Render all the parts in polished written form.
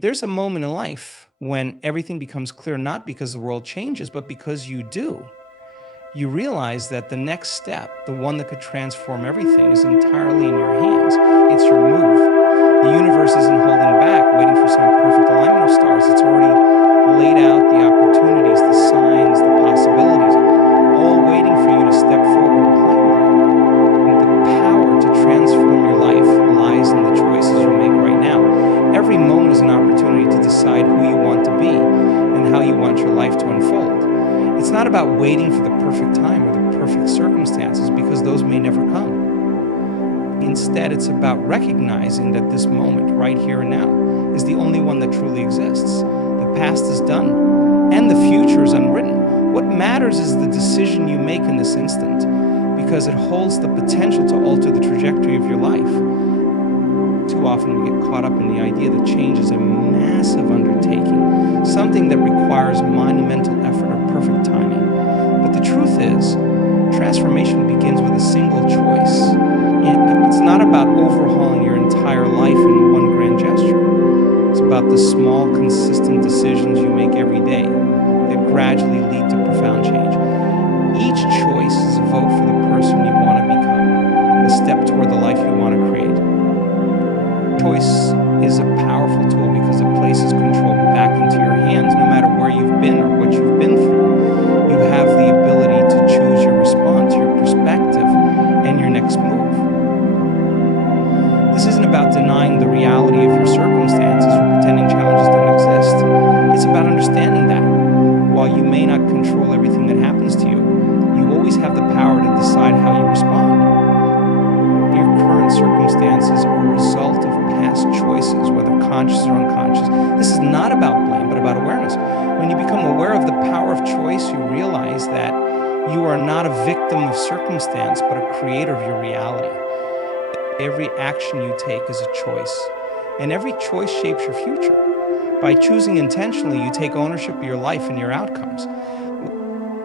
There's a moment in life when everything becomes clear, not because the world changes, but because you do. You realize that the next step, the one that could transform everything, is entirely in your hands. It's your move. The universe isn't holding back, waiting for some perfect alignment of stars. It's already laid out the opportunities, the signs, the possibilities, all waiting for you to step forward and claim them. And the power to transform your life lies in the choices you make right now. Every moment is an opportunity to decide who you want to be and how you want your life to unfold. It's not about waiting for the perfect time or the perfect circumstances, because those may never come. Instead, it's about recognizing that this moment, right here and now, is the only one that truly exists. The past is done, and the future is unwritten. What matters is the decision you make in this instant, because it holds the potential to alter the trajectory of your life. Too often we get caught up in the idea that change is a massive undertaking, something that requires monumental effort or perfect timing. But the truth is, transformation begins with a single choice. It's not about overhauling your entire life in one grand gesture. It's about the small, consistent decisions you make every day that gradually lead to profound change. Each choice is a vote for the person you want to become, a step toward the life you want to create. Choice is a powerful tool because it places control back into your hands. No matter where you've been or what you've been through, you have the ability to choose your response, your perspective, and your next move. This isn't about denying the reality of your circumstances or pretending challenges don't exist. It's about understanding that while you may not control everything that happens to you, you always have the power to decide how you respond. Your current circumstances are a result of past choices, whether conscious or unconscious. This is not about blame, but about awareness. When you become aware of the power of choice, you realize that you are not a victim of circumstance, but a creator of your reality. Every action you take is a choice, and every choice shapes your future. By choosing intentionally, you take ownership of your life and your outcomes.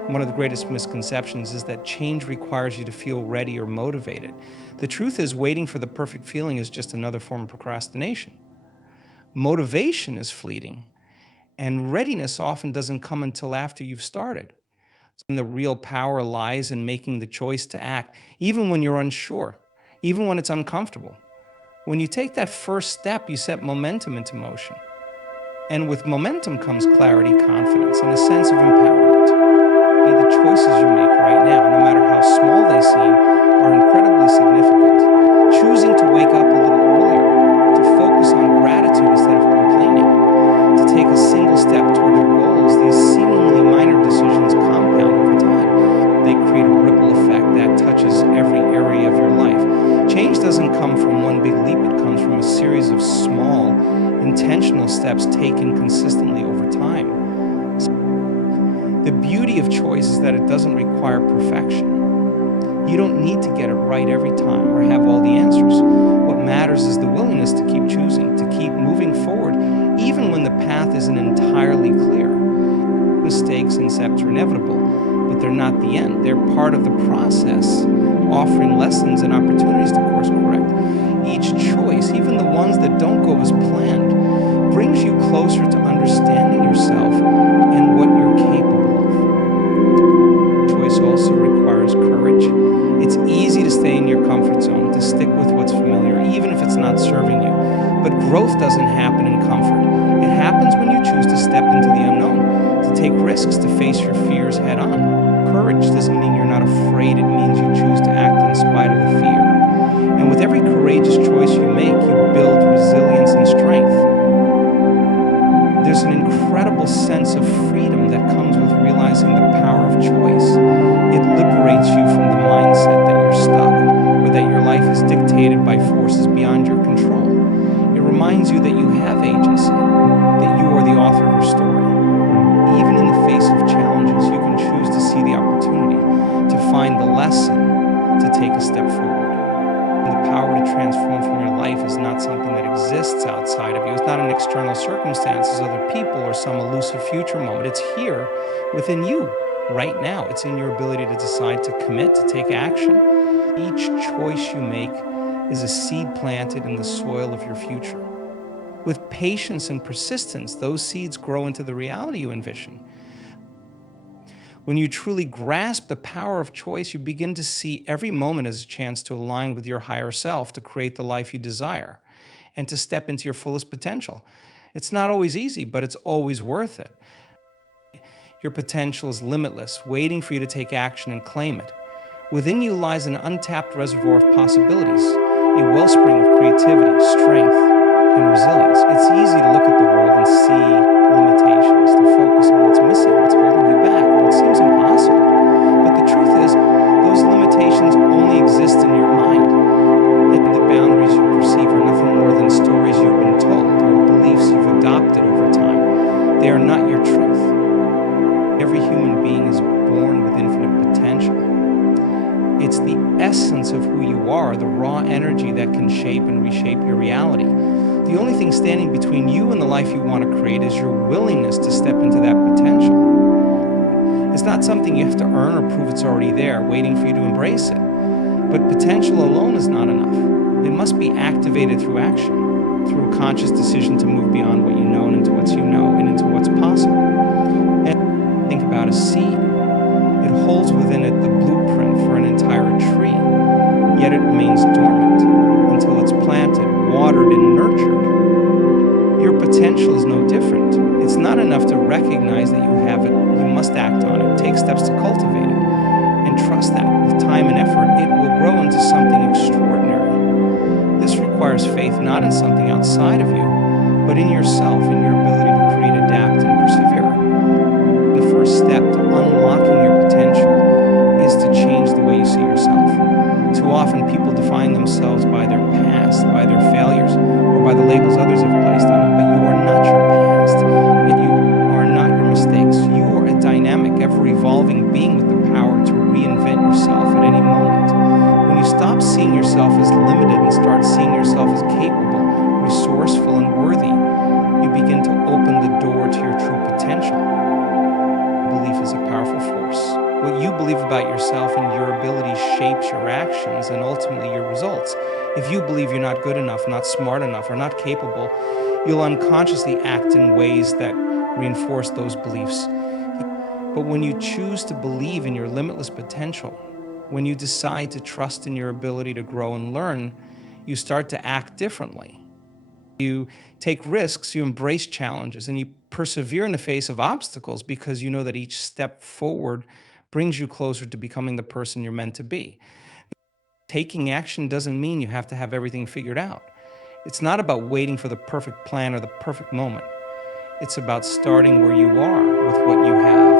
One of the greatest misconceptions is that change requires you to feel ready or motivated. The truth is, waiting for the perfect feeling is just another form of procrastination. Motivation is fleeting, and readiness often doesn't come until after you've started. And the real power lies in making the choice to act, even when you're unsure, even when it's uncomfortable. When you take that first step, you set momentum into motion. And with momentum comes clarity, confidence, and a sense of empowerment. The choices you make right now, no matter how small they seem, are incredibly significant. Choosing to wake up a little earlier, to focus on gratitude instead of complaining, to take a single step toward your goals, these seemingly minor decisions compound over time. They create a ripple effect that touches every area of your life. Change doesn't come from one big leap, it comes from a series of small, intentional steps taken consistently over time. The beauty of choice is that it doesn't require perfection. You don't need to get it right every time or have all the answers. What matters is the willingness to keep choosing, to keep moving forward, even when the path isn't entirely clear. Mistakes and steps are inevitable, but they're not the end. They're part of the process, offering lessons and opportunities to course correct. Each choice, even the ones that don't go as planned, brings you closer to understanding yourself and what you're capable of. Choice also requires courage. It's easy to stay in your comfort zone, to stick with what's familiar, even if it's not serving you. But growth doesn't happen in comfort. It happens when you choose to step into the unknown, to take risks, to face your fears head on. Courage doesn't mean you're not afraid, it means you choose to act in spite of the fear. And with every courageous choice you make, you build resilience and strength. There's an incredible sense of freedom that comes with realizing the power of choice. It liberates you from the mindset that you're stuck or that your life is dictated by forces beyond your control. It reminds you that you have agency, that you are the author of your story. Even in the face of challenges, you can choose to see the opportunity, to find the lesson, to take a step forward. The power to transform from your life is not something that exists outside of you. It's not an external circumstances, other people, or some elusive future moment. It's here within you right now. It's in your ability to decide to commit, to take action. Each choice you make is a seed planted in the soil of your future. With patience and persistence, those seeds grow into the reality you envision. When you truly grasp the power of choice, you begin to see every moment as a chance to align with your higher self, to create the life you desire, and to step into your fullest potential. It's not always easy, but it's always worth it. Your potential is limitless, waiting for you to take action and claim it. Within you lies an untapped reservoir of possibilities, a wellspring of creativity, strength, and resilience. It's easy to look at the world and see limitations, to focus on what's missing, what's holding you back, what seems impossible. But the truth is, those limitations only exist in your mind. And the boundaries you perceive are nothing more than stories you've been told or beliefs you've adopted over time. They are not your truth. Every human being is born with infinite potential. It's the essence of who you are, the raw energy that can shape and reshape your reality. The only thing standing between you and the life you want to create is your willingness to step into that potential. It's not something you have to earn or prove it's already there, waiting for you to embrace it. But potential alone is not enough. It must be activated through action, through a conscious decision to move beyond what you know and into what you know and into what's possible. And think about a seed. It holds within it the blueprint for an entire tree, yet it remains dormant until it's planted, watered, and nurtured. Your potential is no different. It's not enough to recognize that you have it. You must act on it, take steps to cultivate it, and trust that with time and effort, it will grow into something extraordinary. This requires faith not in something outside of you, but in yourself, in your ability to create, adapt, and persevere. The first step to unlocking your potential is to change the way you see yourself. Too often people define themselves by their past, by their failures, or by the labels others have placed on them, but you are not your past, and you are not your mistakes. You are a dynamic, ever-evolving being with the power to reinvent yourself at any moment. When you stop seeing yourself as limited and start seeing yourself as capable, resourceful, and worthy, you begin to open the door to your true potential. Belief is a powerful force. What you believe about yourself and your ability shapes your actions and ultimately your results. If you believe you're not good enough, not smart enough, or not capable, you'll unconsciously act in ways that reinforce those beliefs. But when you choose to believe in your limitless potential, when you decide to trust in your ability to grow and learn, you start to act differently. You take risks, you embrace challenges, and you persevere in the face of obstacles because you know that each step forward brings you closer to becoming the person you're meant to be. Taking action doesn't mean you have to have everything figured out. It's not about waiting for the perfect plan or the perfect moment. It's about starting where you are with what you have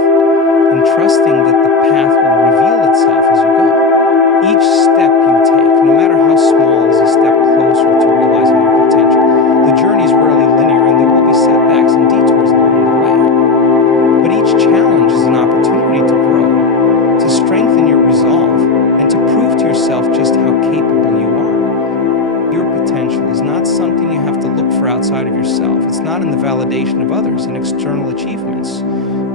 and trusting that the path will reveal itself as you go. Each step you take, no matter how small, is a step closer to realizing your potential. The journey is rarely linear, and there will be setbacks and detours along the way. But each challenge is an opportunity to grow, to strengthen your resolve, and to prove to yourself just how capable you are. Your potential is not something you have to look for outside of yourself. It's not in the validation of others, in external achievements,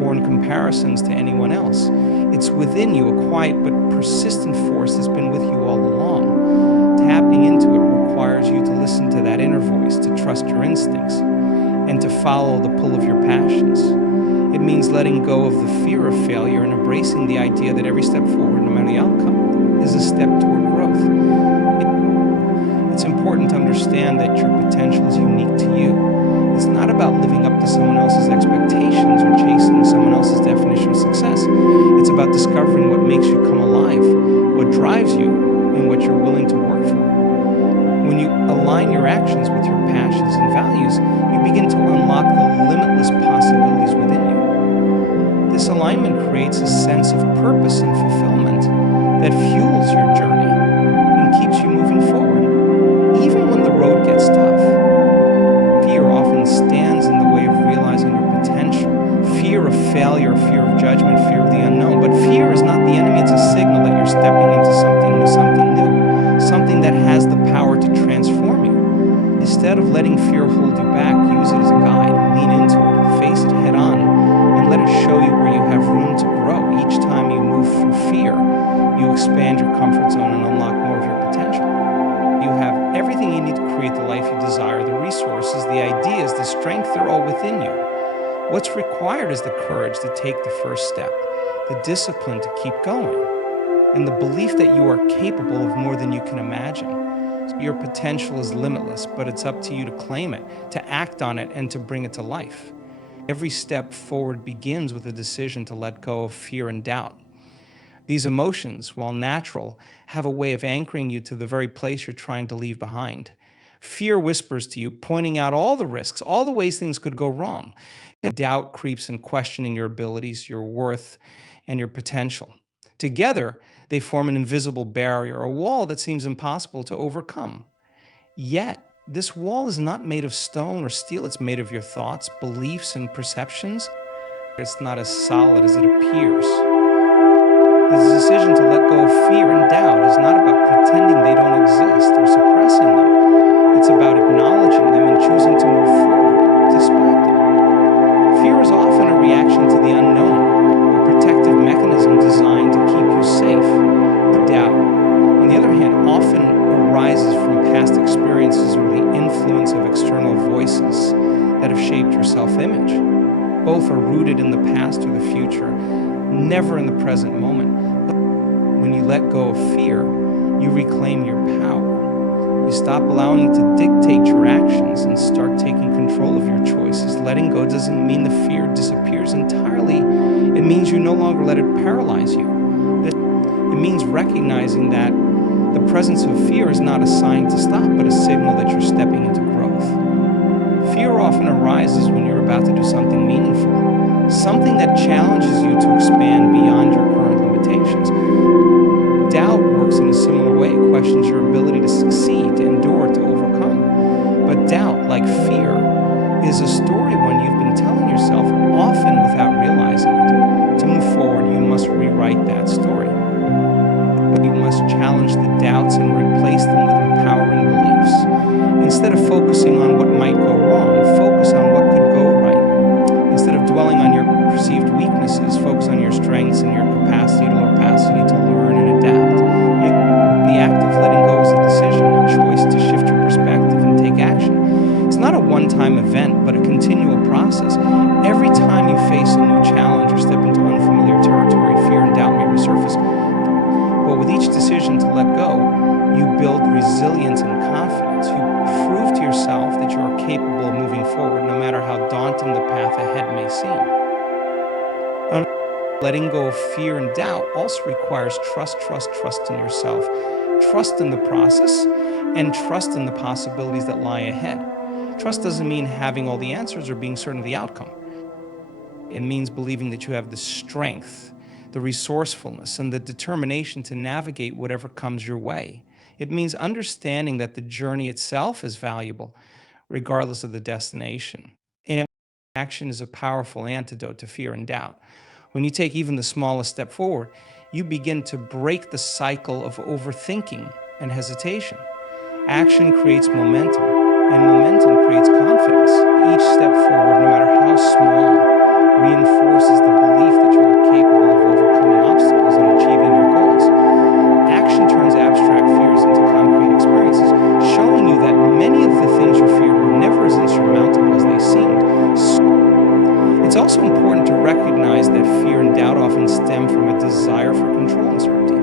or in comparisons to anyone else. It's within you, a quiet but persistent force that's been with you all along. Tapping into it requires you to listen to that inner voice, to trust your instincts, and to follow the pull of your passions. It means letting go of the fear of failure and embracing the idea that every step forward, no matter the outcome, is a step toward growth. It's important to understand that your potential is unique to you. It's not about living up to someone else's expectations or chasing someone else's definition of success. It's about discovering what makes you come alive, what drives you, and what you're willing to work for. When you align your actions with your passions and values, you begin to unlock the limitless possibilities within you. This alignment creates a sense of purpose and fulfillment that fuels your journey and keeps you moving forward, even when the road gets tough. Fear often stands in the way of realizing your potential. Fear of failure, fear of judgment, fear of the unknown. But fear is not the enemy, it's a signal that you're stepping into something new, something that has the power to transform you. Instead of letting fear hold you back, use it as a guide, lean into it, face it head on, and let it show you where you have room to grow each time you move forward. within you. What's required is the courage to take the first step, the discipline to keep going, and the belief that you are capable of more than you can imagine. Your potential is limitless, but it's up to you to claim it, to act on it, and to bring it to life. Every step forward begins with a decision to let go of fear and doubt. These emotions, while natural, have a way of anchoring you to the very place you're trying to leave behind. Fear whispers to you, pointing out all the risks, all the ways things could go wrong. Doubt creeps in, questioning your abilities, your worth, and your potential. Together, they form an invisible barrier, a wall that seems impossible to overcome. Yet, this wall is not made of stone or steel, it's made of your thoughts, beliefs, and perceptions. It's not as solid as it appears. The decision to let go of fear and doubt is not about pretending they don't exist or suppressing them. It's about acknowledging them and choosing to move forward despite them. Fear is often a reaction to the unknown, a protective mechanism designed to keep you safe. Doubt, on the other hand, often arises from past experiences or the influence of external voices that have shaped your self-image. Both are rooted in the past or the future, never in the present moment. When you let go of fear, you reclaim your power. You stop allowing it to dictate your actions and start taking control of your choices. Letting go doesn't mean the fear disappears entirely. It means you no longer let it paralyze you. It means recognizing that the presence of fear is not a sign to stop, but a signal that you're stepping into growth. Fear often arises when you're about to do something meaningful, something that challenges you to expand beyond your current limitations. Doubt works in a similar way. It questions your ability to succeed, to endure, to overcome. But doubt, like fear, is a story one you've been telling yourself, often without realizing it. To move forward, you must rewrite that story. You must challenge the doubts and replace them with empowering beliefs. Instead of focusing on what might go wrong, focus on what could go right. Instead of dwelling on your perceived weaknesses, focus on your strengths and your capacity to learn and adapt. The act of letting go is a decision, a choice to shift your perspective and take action. It's not a one-time event, but a continual process. Every time you face a new challenge or step into unfamiliar territory, fear and doubt may resurface. But with each decision to let go, you build resilience and confidence. You prove to yourself that you are capable of moving forward, no matter how daunting the path ahead may seem. Letting go of fear and doubt also requires trust in yourself, trust in the process, and trust in the possibilities that lie ahead. Trust doesn't mean having all the answers or being certain of the outcome. It means believing that you have the strength, the resourcefulness, and the determination to navigate whatever comes your way. It means understanding that the journey itself is valuable, regardless of the destination. And action is a powerful antidote to fear and doubt. When you take even the smallest step forward, you begin to break the cycle of overthinking and hesitation. Action creates momentum, and momentum creates confidence. Each step forward, no matter how small, reinforces the belief that you are capable of overcoming obstacles and achieving your goals. Action turns abstract fears into concrete experiences, showing you that many of the things you feared were never as insurmountable as they seemed. It's also important to recognize that fear and doubt often stem from a desire for control and certainty.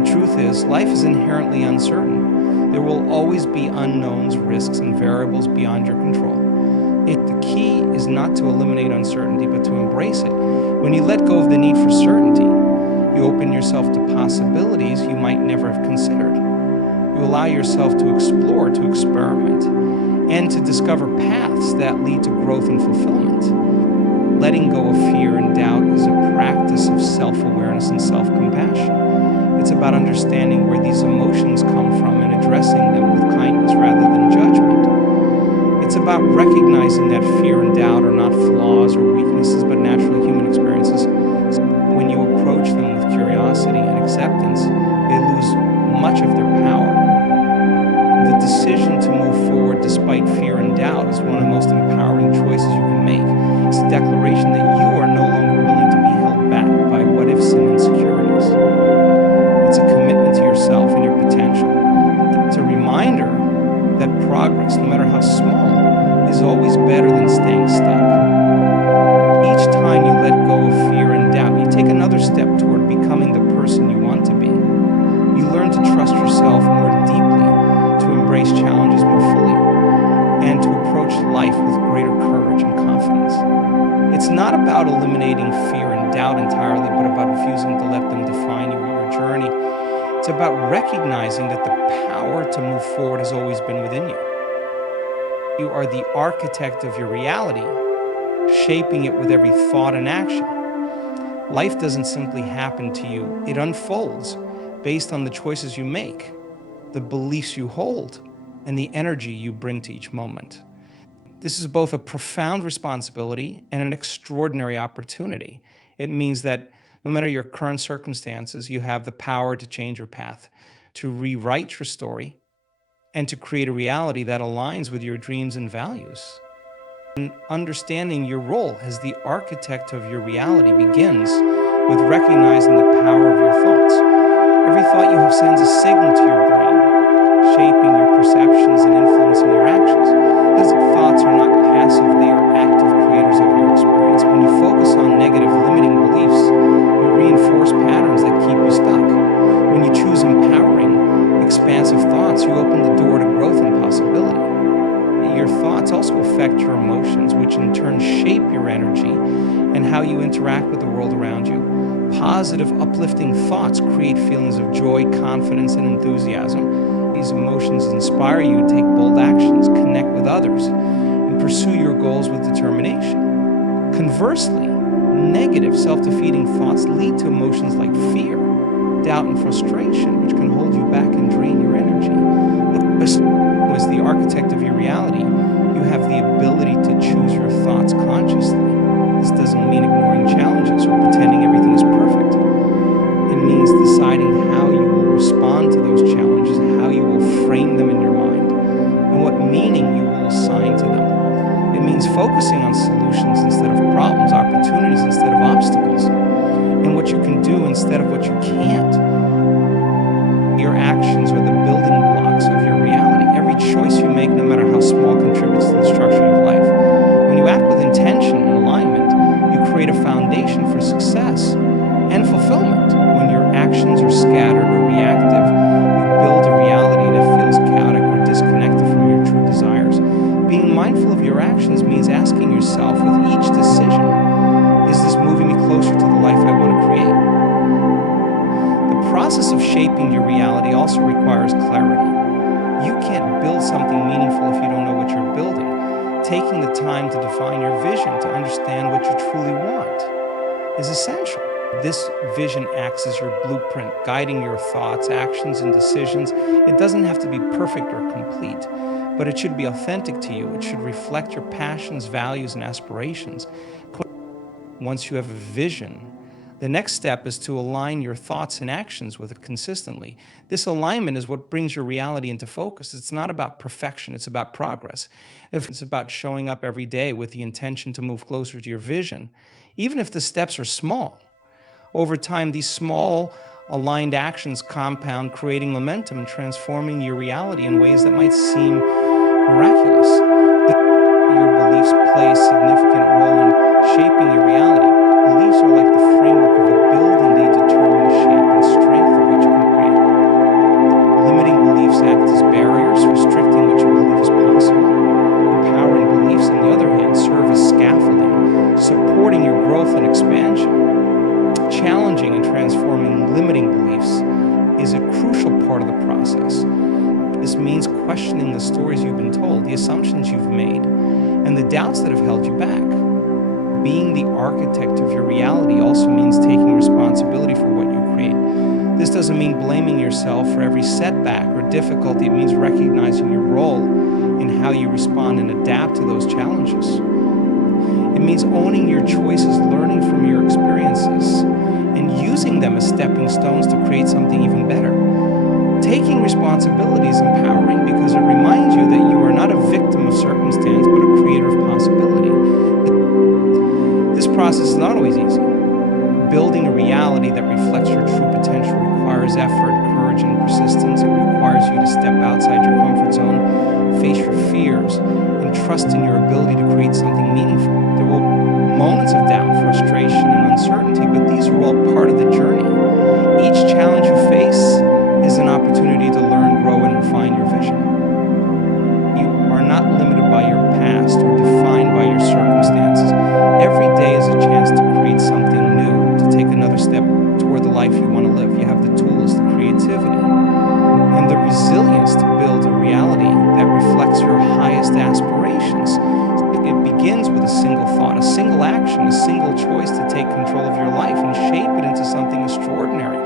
The truth is, life is inherently uncertain. There will always be unknowns, risks, and variables beyond your control. The key is not to eliminate uncertainty, but to embrace it. When you let go of the need for certainty, you open yourself to possibilities you might never have considered. You allow yourself to explore, to experiment, and to discover paths that lead to growth and fulfillment. Letting go of fear and doubt is a practice of self-awareness and self-compassion. It's about understanding where these emotions come from and addressing them with kindness rather than judgment. It's about recognizing that fear and doubt are not flaws or weaknesses, but natural human experiences. When you approach them with curiosity and acceptance, they lose much of their power. The decision to move forward despite fear and doubt is one of the most empowering choices you can make. It's a declaration that you are no longer willing to be held back by what-ifs and insecurities. It's a commitment to yourself and your potential. It's a reminder that progress, no matter how small, is always better than staying stuck. It's not about eliminating fear and doubt entirely, but about refusing to let them define you or your journey. It's about recognizing that the power to move forward has always been within you. You are the architect of your reality, shaping it with every thought and action. Life doesn't simply happen to you, it unfolds based on the choices you make, the beliefs you hold, and the energy you bring to each moment. This is both a profound responsibility and an extraordinary opportunity. It means that no matter your current circumstances, you have the power to change your path, to rewrite your story, and to create a reality that aligns with your dreams and values. And understanding your role as the architect of your reality begins with recognizing the power of your thoughts. Every thought you have sends a signal to your brain, shaping your perceptions and influencing your actions. These thoughts are not passive, they are active creators of your experience. When you focus on negative, limiting beliefs, you reinforce patterns that keep you stuck. When you choose empowering, expansive thoughts, you open the door to growth and possibility. Your thoughts also affect your emotions, which in turn shape your energy and how you interact with the world around you. Positive, uplifting thoughts create feelings of joy, confidence, and enthusiasm. These emotions inspire you to take bold actions, connect with others, and pursue your goals with determination. Conversely, negative, self-defeating thoughts lead to emotions like fear, doubt, and frustration, which can hold you back and drain your energy. As the architect of your reality, you have the ability to choose your thoughts consciously. This doesn't mean ignoring challenges or pretending everything is perfect. It means deciding how you will respond to those challenges, how you will frame them in your mind, and what meaning you will assign to them. It means focusing on solutions instead of problems, opportunities instead of obstacles, and what you can do instead of what you can't. Your actions are the building blocks of your reality. Every choice you make, no matter how small, contributes to the structure of your life. When you act with intention and alignment, you create a foundation for success and fulfillment. When your actions are scattered or reactive, you build a reality that feels chaotic or disconnected from your true desires. Being mindful of your actions means asking yourself with each decision, is this moving me closer to the life I want to create? The process of shaping your reality also requires clarity. You can't build something meaningful if you don't know what you're building. Taking the time to define your vision, to understand what you truly want, is essential. This vision acts as your blueprint, guiding your thoughts, actions, and decisions. It doesn't have to be perfect or complete, but it should be authentic to you. It should reflect your passions, values, and aspirations. Once you have a vision, the next step is to align your thoughts and actions with it consistently. This alignment is what brings your reality into focus. It's not about perfection, it's about progress. If it's about showing up every day with the intention to move closer to your vision, even if the steps are small. Over time, these small, aligned actions compound, creating momentum and transforming your reality in ways that might seem miraculous. Your beliefs play a significant role in shaping your reality. Beliefs are like the framework of a building. They determine the shape and strength of what you can create. Limiting beliefs act as barriers, restricting what you believe is possible. Empowering beliefs, on the other hand, serve as scaffolding, supporting your growth and expansion. Challenging and transforming limiting beliefs is a crucial part of the process. This means questioning the stories you've been told, the assumptions you've made, and the doubts that have held you back. Being the architect of your reality also means taking responsibility for what you create. This doesn't mean blaming yourself for every setback or difficulty. It means recognizing your role in how you respond and adapt to those challenges. It means owning your choices, learning from your experiences, and using them as stepping stones to create something even better. Taking responsibility is empowering because it reminds you that you are not a victim of circumstance, but a creator of possibility. This process is not always easy. Building a reality that reflects your true potential requires effort, courage, and persistence. It requires you to step outside your comfort zone, face your fears, and trust in your ability to create something meaningful. There will be moments of doubt, frustration, and uncertainty, but these are all part of the journey. Each challenge you face is an opportunity to learn, grow, and refine your vision. You are not limited by your past or defined by your circumstances. Every day is highest aspirations. It begins with a single thought, a single action, a single choice to take control of your life and shape it into something extraordinary.